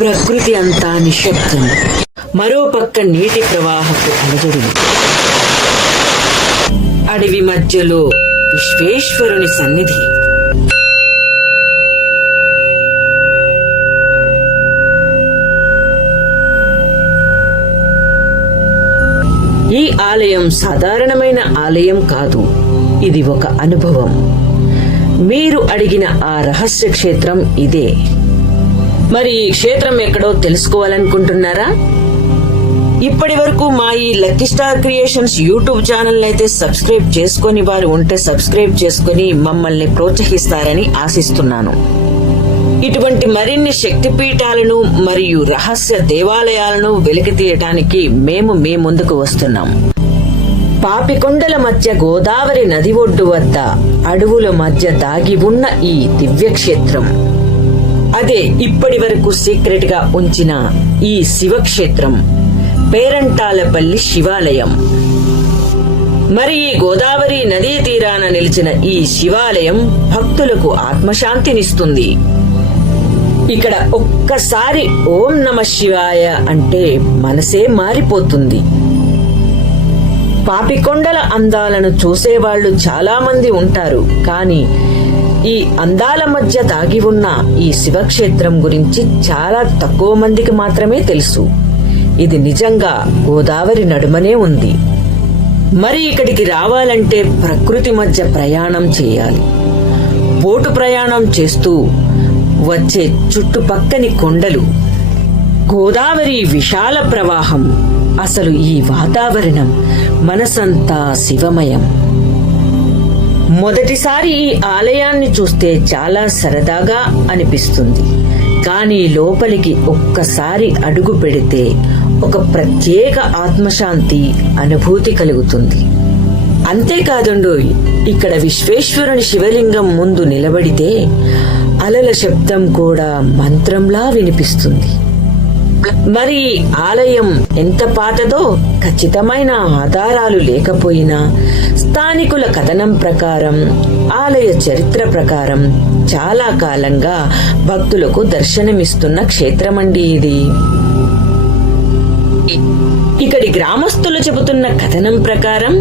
ప్రకృతి అంతా నిశ్శబ్దం. మరో పక్క నీటి ప్రవాహపు అలజడులు. అడవి మధ్యలో విశ్వేశ్వరుని సన్నిధి. ఈ ఆలయం సాధారణమైన ఆలయం కాదు, ఇది ఒక అనుభవం. మీరు అడిగిన ఆ రహస్య క్షేత్రం ఇదే. మరి ఈ క్షేత్రం ఎక్కడో తెలుసుకోవాలనుకుంటున్నారా? ఇప్పటి వరకు మా ఈ lucky star creations YouTube channel అయితే సబ్స్క్రైబ్ చేసుకుని వారు ఉంటే సబ్స్క్రైబ్ చేసుకుని మమ్మల్ని ప్రోత్సహిస్తారని ఆశిస్తున్నాను. ఇటువంటి మరిన్ని శక్తిపీఠాలను మరియు రహస్య దేవాలయాలను వెలికి తీయటానికి మేము మీ ముందుకు వస్తున్నాం. పాపికొండల మధ్య గోదావరి నది ఒడ్డు వద్ద అడవుల మధ్య దాగి ఉన్న ఈ దివ్యక్షేత్రం, అదే ఇప్పటి వరకు సీక్రెట్ గా ఉంచిన ఈ శివక్షేత్రం, పేరంటాలపల్లి శివాలయం. మరి ఈ గోదావరి నదీ తీరాన నిలిచిన ఈ శివాలయం భక్తులకు ఆత్మశాంతినిస్తుంది. ఇక్కడ ఒక్కసారి ఓం నమ శివాయ అంటే మనసే మారిపోతుంది. పాపికొండల అందాలను చూసేవాళ్లు చాలా మంది ఉంటారు, కానీ ఈ అందాల మధ్య దాగి ఉన్న ఈ శివక్షేత్రం గురించి చాలా తక్కువ మందికి మాత్రమే తెలుసు. ఇది నిజంగా గోదావరి నడుమనే ఉంది. మరి ఇక్కడికి రావాలంటే ప్రకృతి మధ్య ప్రయాణం చేయాలి. బోటు ప్రయాణం చేస్తూ వచ్చే చుట్టుపక్కని కొండలు, గోదావరి విశాల ప్రవాహం, అసలు ఈ వాతావరణం మనసంతా శివమయం. మొదటిసారి ఈ ఆలయాన్ని చూస్తే చాలా సరదాగా అనిపిస్తుంది, కానీ లోపలికి ఒక్కసారి అడుగు పెడితే ఒక ప్రత్యేక ఆత్మశాంతి అనుభూతి కలుగుతుంది. అంతేకాదండోయ్, ఇక్కడ విశ్వేశ్వరుని శివలింగం ముందు నిలబడితే అలల శబ్దం కూడా మంత్రంలా వినిపిస్తుంది. మరి ఆలయం ఎంత పాతదో ఖచ్చితమైన ఆధారాలు లేకపోయినా స్థానికుల కథనం ప్రకారం, ఆలయ చరిత్ర ప్రకారం చాలా కాలంగా భక్తులకు దర్శనమిస్తున్న క్షేత్రమండి ఇది. ఇక్కడి గ్రామస్తులు చెబుతున్న కథనం ప్రకారం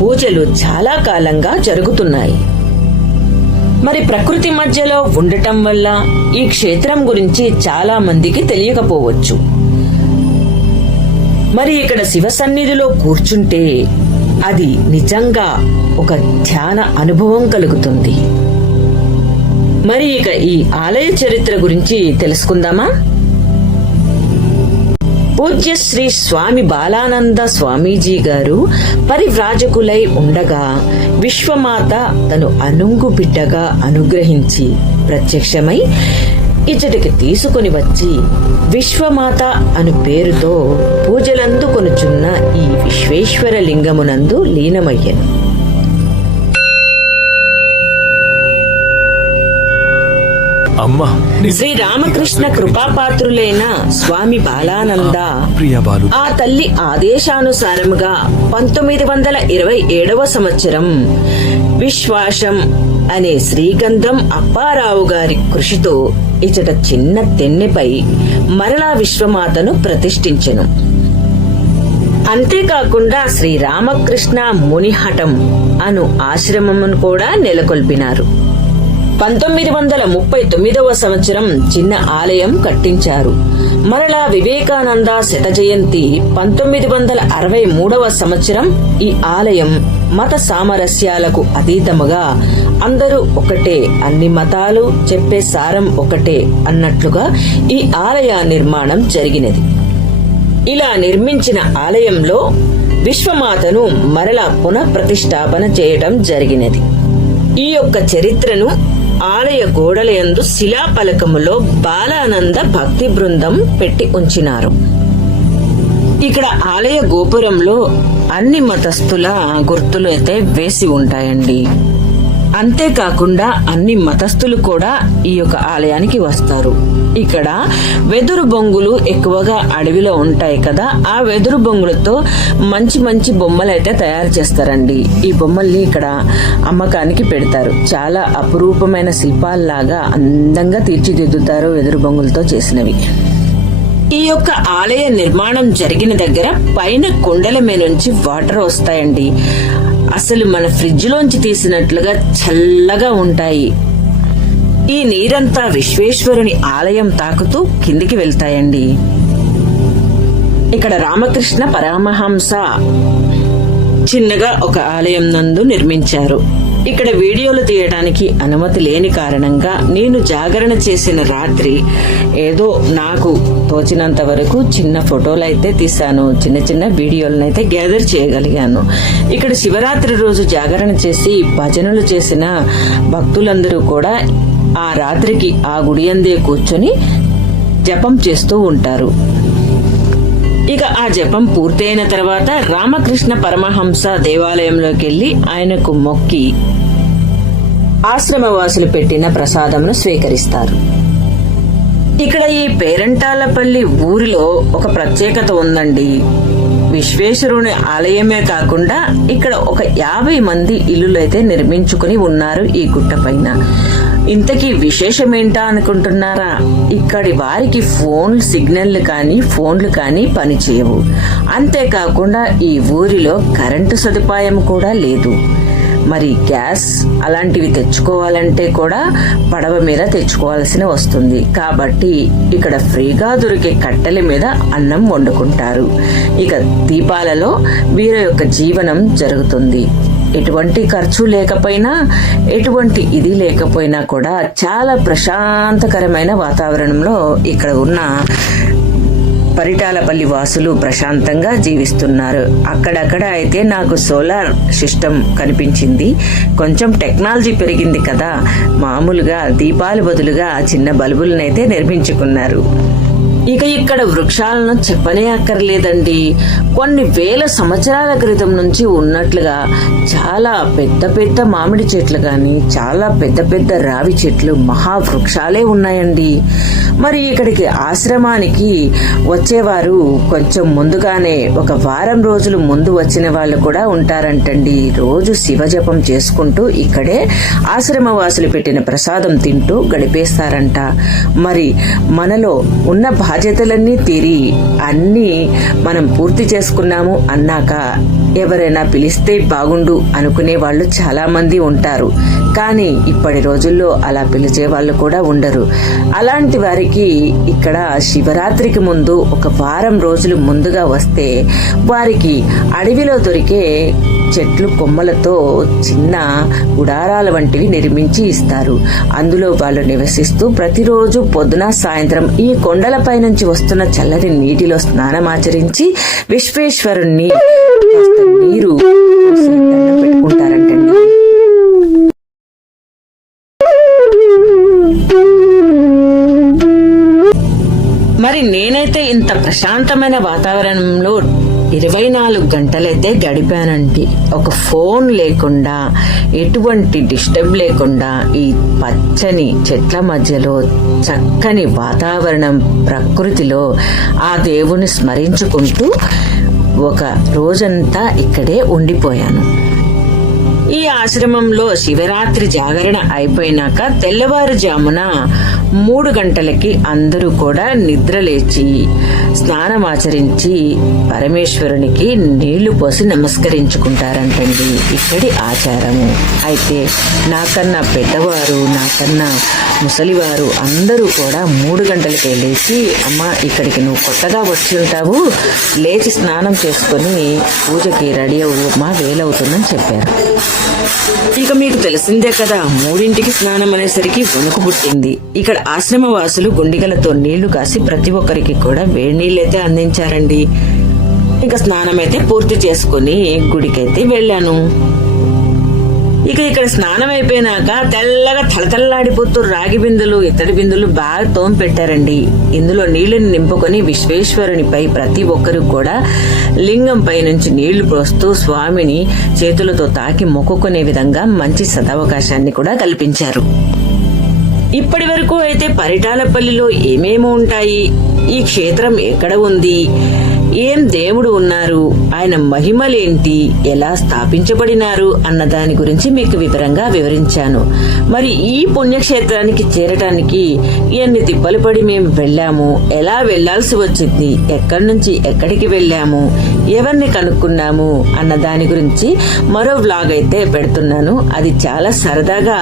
పూజలు చాలా కాలంగా జరుగుతున్నాయి. మరి ప్రకృతి మధ్యలో ఉండటం వల్ల ఈ క్షేత్రం గురించి చాలా మందికి తెలియకపోవచ్చు. మరి ఇక్కడ శివ సన్నిధిలో కూర్చుంటే అది నిజంగా ఒక ధ్యాన అనుభవం కలుగుతుంది. మరి ఇక ఈ ఆలయ చరిత్ర గురించి తెలుసుకుందామా? పూజ్య శ్రీ స్వామి బాలానంద స్వామీజీ గారు పరివ్రాజకులై ఉండగా విశ్వమాత తను అనుంగు బిడ్డగా అనుగ్రహించి ప్రత్యక్షమై ఇచ్చటికి తీసుకుని వచ్చి విశ్వమాత అను పేరుతో పూజలందుకొనుచున్న ఈ విశ్వేశ్వర లింగమునందు లీనమయ్యను. శ్రీ రామకృష్ణ కృపాపాత్రులైన స్వామి బాలానంద ఆ తల్లి ఆదేశానుసారముగా 1927వ సంవత్సరం విశ్వాసం అనే శ్రీగంధం అప్పారావు గారి కృషితో ఇచట చిన్న తెన్నెపై మరలా విశ్వమాతను ప్రతిష్ఠించెను. అంతేకాకుండా శ్రీ రామకృష్ణ మునిహటం అను ఆశ్రమమును కూడా నెలకొల్పినారు. 1939వ సంవత్సరం చిన్న ఆలయం కట్టించారు. మరలా వివేకానంద శత జయంతి 1963వ సంవత్సరం ఈ ఆలయం మత సామరస్యాలకు అతీతముగా అందరూ ఒకటే, అన్ని మతాలు చెప్పే సారం ఒకటే అన్నట్లుగా ఈ ఆలయ నిర్మాణం జరిగినది. ఇలా నిర్మించిన ఆలయంలో విశ్వమాతను మరలా పునఃప్రతిష్ఠాపన చేయడం జరిగినది. ఈ యొక్క చరిత్రను ఆలయ గోడలయందు శిలాపలకములో బాలానంద భక్తి బృందం పెట్టి ఉంచినారు. ఇక్కడ ఆలయ గోపురంలో అన్ని మతస్థుల గుర్తులు అయితే వేసి ఉంటాయండి. అంతేకాకుండా అన్ని మతస్థులు కూడా ఈ యొక్క ఆలయానికి వస్తారు. ఇక్కడ వెదురు బొంగులు ఎక్కువగా అడవిలో ఉంటాయి కదా, ఆ వెదురు బొంగులతో మంచి మంచి బొమ్మలు అయితే తయారు చేస్తారండి. ఈ బొమ్మల్ని ఇక్కడ అమ్మకానికి పెడతారు. చాలా అపురూపమైన శిల్పాల్లాగా అందంగా తీర్చిదిద్దుతారు వెదురు బొంగులతో చేసినవి. ఈ యొక్క ఆలయ నిర్మాణం జరిగిన దగ్గర పైన కొండల మీద నుంచి వాటర్ వస్తాయండి. అసలు మన ఫ్రిడ్జ్ లోంచి తీసినట్లుగా చల్లగా ఉంటాయి. ఈ నీరంతా విశ్వేశ్వరుని ఆలయం తాకుతూ కిందికి వెళ్తాయండి. ఇక్కడ రామకృష్ణ పరమహంస చిన్నగా ఒక ఆలయం నందు నిర్మించారు. ఇక్కడ వీడియోలు తీయడానికి అనుమతి లేని కారణంగా నేను జాగరణ చేసిన రాత్రి ఏదో నాకు తోచినంత వరకు చిన్న ఫోటోలు అయితే తీశాను, చిన్న చిన్న వీడియోలను అయితే గ్యాదర్ చేయగలిగాను. ఇక్కడ శివరాత్రి రోజు జాగరణ చేసి భజనలు చేసిన భక్తులందరూ కూడా ఆ రాత్రికి ఆ గుడి అందే కూర్చొని జపం చేస్తూ ఉంటారు. ఇక ఆ జపం పూర్తయిన తర్వాత రామకృష్ణ పరమహంస దేవాలయంలోకి వెళ్లి ఆయనకు మొక్కి ఆశ్రమవాసులు పెట్టిన ప్రసాదంను స్వీకరిస్తారు. ఇక్కడ ఈ పేరంటాలపల్లి ఊరిలో ఒక ప్రత్యేకత ఉందండి. విశ్వేశ్వరుని ఆలయమే కాకుండా ఇక్కడ ఒక 50 మంది ఇల్లులైతే నిర్మించుకుని ఉన్నారు ఈ గుట్ట పైన. ఇంతకీ విశేషమేంటా అనుకుంటున్నారా? ఇక్కడి వారికి ఫోన్లు కానీ పనిచేయవు. అంతేకాకుండా ఈ ఊరిలో కరెంటు సదుపాయం కూడా లేదు. మరి గ్యాస్ అలాంటివి తెచ్చుకోవాలంటే కూడా పడవ మీద తెచ్చుకోవాల్సిన వస్తుంది. కాబట్టి ఇక్కడ ఫ్రీగా దొరికే కట్టెల మీద అన్నం వండుకుంటారు. ఇక దీపాలలో వీరి యొక్క జీవనం జరుగుతుంది. ఎటువంటి ఖర్చు లేకపోయినా, ఎటువంటి ఇది లేకపోయినా కూడా చాలా ప్రశాంతకరమైన వాతావరణంలో ఇక్కడ ఉన్న పరిటాలపల్లి వాసులు ప్రశాంతంగా జీవిస్తున్నారు. అక్కడక్కడ అయితే నాకు సోలార్ సిస్టమ్ కనిపించింది. కొంచెం టెక్నాలజీ పెరిగింది కదా, మామూలుగా దీపాలు బదులుగా చిన్న బల్బులనైతే నిర్మించుకున్నారు. ఇక ఇక్కడ వృక్షాలను చెప్పనే అక్కర్లేదండి. కొన్ని వేల సంవత్సరాల క్రితం నుంచి ఉన్నట్లుగా చాలా పెద్ద పెద్ద మామిడి చెట్లు గాని, చాలా పెద్ద పెద్ద రావి చెట్లు, మహావృక్షాలే ఉన్నాయండి. మరి ఇక్కడికి ఆశ్రమానికి వచ్చేవారు కొంచెం ముందుగానే, ఒక వారం రోజులు ముందు వచ్చిన వాళ్ళు కూడా ఉంటారంటండి. రోజు శివజపం చేసుకుంటూ ఇక్కడే ఆశ్రమవాసులు పెట్టిన ప్రసాదం తింటూ గడిపేస్తారంట. మరి మనలో ఉన్న బాధ్యతలన్నీ తీరి అన్నీ మనం పూర్తి చేసుకున్నాము అన్నాక ఎవరైనా పిలిస్తే బాగుండు అనుకునే వాళ్ళు చాలా మంది ఉంటారు. కానీ ఇప్పటి రోజుల్లో అలా పిలిచే వాళ్ళు కూడా ఉండరు. అలాంటి వారికి ఇక్కడ శివరాత్రికి ముందు ఒక వారం రోజులు ముందుగా వస్తే వారికి అడవిలో దొరికే చెట్లు కొమ్మలతో చిన్న గుడారాల వంటివి నిర్మించి ఇస్తారు. అందులో వాళ్ళు నివసిస్తూ ప్రతిరోజు పొద్దున సాయంత్రం ఈ కొండలపై నుంచి వస్తున్న చల్లని నీటిలో స్నానమాచరించి విశ్వేశ్వరుణ్ణి నీరు పెట్టుకుంటారంటండి. మరి నేనైతే ఇంత ప్రశాంతమైన వాతావరణంలో 24 గంటలైతే గడిపానండి. ఒక ఫోన్ లేకుండా, ఎటువంటి డిస్టర్బ్ లేకుండా, ఈ పచ్చని చెట్ల మధ్యలో చక్కని వాతావరణం, ప్రకృతిలో ఆ దేవుని స్మరించుకుంటూ ఒక రోజంతా ఇక్కడే ఉండిపోయాను. ఈ ఆశ్రమంలో శివరాత్రి జాగరణ అయిపోయినాక తెల్లవారుజామున 3 గంటలకి అందరూ కూడా నిద్రలేచి స్నానమాచరించి పరమేశ్వరునికి నీళ్లు పోసి నమస్కరించుకుంటారంటండి. ఇక్కడి ఆచారము. అయితే నాకన్నా పెద్దవారు, నాకన్నా ముసలివారు అందరూ కూడా 3 గంటలకే లేచి, అమ్మా ఇక్కడికి నువ్వు కొత్తగా వచ్చి ఉంటావు, లేచి స్నానం చేసుకుని పూజకి రెడీ అవ్వు, మా వేలవుతుందని చెప్పారు. ఇక మీకు తెలిసిందే కదా, 3ంటికి స్నానం అనేసరికి వణుకు పుట్టింది. ఇక్కడ ఆశ్రమవాసులు గుండిగలతో నీళ్లు కాసి ప్రతి ఒక్కరికి కూడా వేడి నీళ్ళైతే అందించారండి. ఇక స్నానం అయితే పూర్తి చేసుకుని గుడికైతే వెళ్ళాను. ఇక ఇక్కడ స్నానం అయిపోయినాక తెల్లగా తలతల్లాడిపోతూ రాగి బిందులు, ఇత్తడి బిందులు బాగా తోమి పెట్టారండి. ఇందులో నీళ్లను నింపుకొని విశ్వేశ్వరునిపై ప్రతి ఒక్కరు కూడా లింగం పై నుంచి నీళ్లు పోస్తూ స్వామిని చేతులతో తాకి మొక్కుకునే విధంగా మంచి సదవకాశాన్ని కూడా కల్పించారు. ఇప్పటి వరకు అయితే పరిటాలపల్లిలో ఏమేమి ఉంటాయి, ఈ క్షేత్రం ఎక్కడ ఉంది, ఏం దేవుడు ఉన్నారు, ఆయన మహిమలేంటి, ఎలా స్థాపించబడినారు అన్న దాని గురించి మీకు వివరంగా వివరించాను. మరి ఈ పుణ్యక్షేత్రానికి చేరటానికి ఎన్ని తిప్పలు పడి మేము వెళ్ళాము, ఎలా వెళ్లాల్సి వచ్చింది, ఎక్కడి నుంచి ఎక్కడికి వెళ్ళాము, ఎవరిని కనుక్కున్నాము అన్న దాని గురించి మరో వ్లాగ్ అయితే పెడుతున్నాను. అది చాలా సరదాగా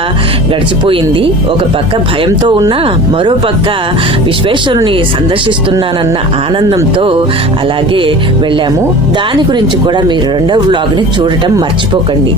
గడిచిపోయింది. ఒక పక్క భయంతో ఉన్నా మరో పక్క విశ్వేశ్వరుని సందర్శిస్తున్నానన్న ఆనందంతో అలాగే వెళ్ళాము. దాని గురించి కూడా మీరు రెండవ వ్లాగ్ ని చూడటం మర్చిపోకండి.